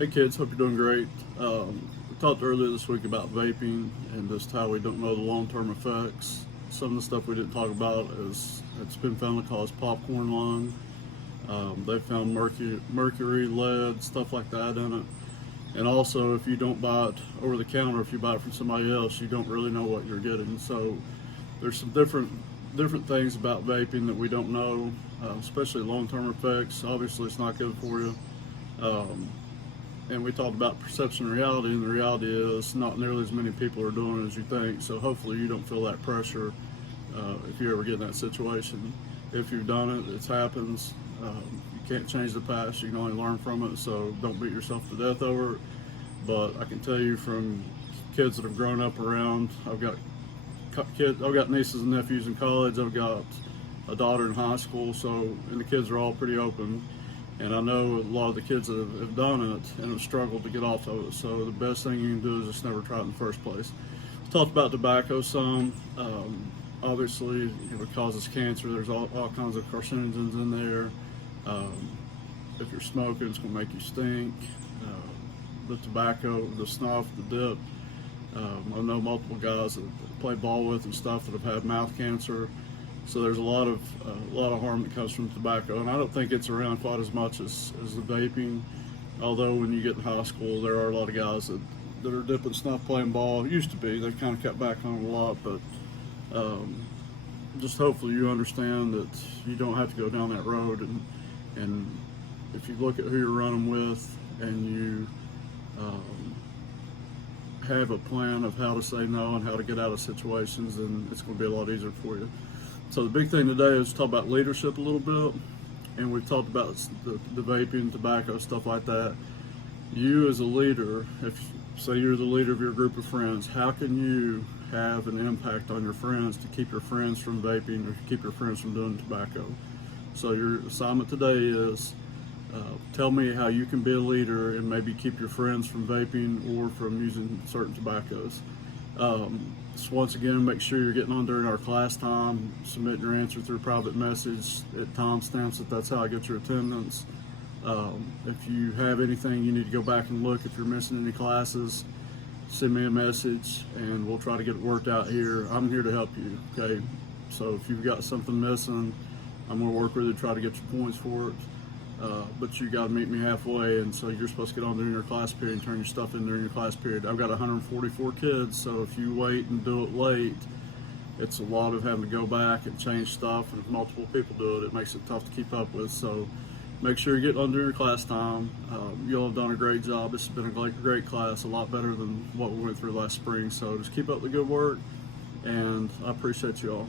Hey kids, hope you're doing great. We talked earlier this week about vaping and just how we don't know the long-term effects. Some of the stuff we didn't talk about is it's been found to cause popcorn lung. They found mercury, lead, stuff like that in it. And also, if you don't buy it over the counter, if you buy it from somebody else, you don't really know what you're getting. So there's some different things about vaping that we don't know, especially long-term effects. Obviously, it's not good for you. And we talked about perception and reality, and the reality is not nearly as many people are doing it as you think. So hopefully you don't feel that pressure if you ever get in that situation. If you've done it, it happens. You can't change the past, you can only learn from it, so don't beat yourself to death over it. But I can tell you from kids that have grown up around, I've got nieces and nephews in college, I've got a daughter in high school, and the kids are all pretty open. And I know a lot of the kids that have done it and have struggled to get off of it. So the best thing you can do is just never try it in the first place. We talked about tobacco some. Obviously, it causes cancer. There's all kinds of carcinogens in there. If you're smoking, it's going to make you stink. The tobacco, the snuff, the dip. I know multiple guys that play ball with and stuff that have had mouth cancer. So there's a lot of harm that comes from tobacco, and I don't think it's around quite as much as the vaping. Although when you get in high school, there are a lot of guys that are dipping snuff playing ball. It used to be, they kind of cut back on it a lot, but just hopefully you understand that you don't have to go down that road. And if you look at who you're running with and you have a plan of how to say no and how to get out of situations, then it's going to be a lot easier for you. So the big thing today is to talk about leadership a little bit, and we've talked about the vaping, tobacco, stuff like that. You as a leader, if say you're the leader of your group of friends, how can you have an impact on your friends to keep your friends from vaping or keep your friends from doing tobacco? So your assignment today is tell me how you can be a leader and maybe keep your friends from vaping or from using certain tobaccos. So once again, make sure you're getting on during our class time, submit your answer through private message at timestamps. That's how I get your attendance. If you have anything you need to go back and look, if you're missing any classes, send me a message and we'll try to get it worked out here. I'm here to help you, okay? So if you've got something missing, I'm gonna work with you to try to get your points for it. But you got to meet me halfway, and so you're supposed to get on during your class period and turn your stuff in during your class period. I've got 144 kids, so if you wait and do it late, it's a lot of having to go back and change stuff, and if multiple people do it, it makes it tough to keep up with. So make sure you get on during your class time. You'll have done a great job. This has been a great class, a lot better than what we went through last spring. So just keep up the good work, and I appreciate you all.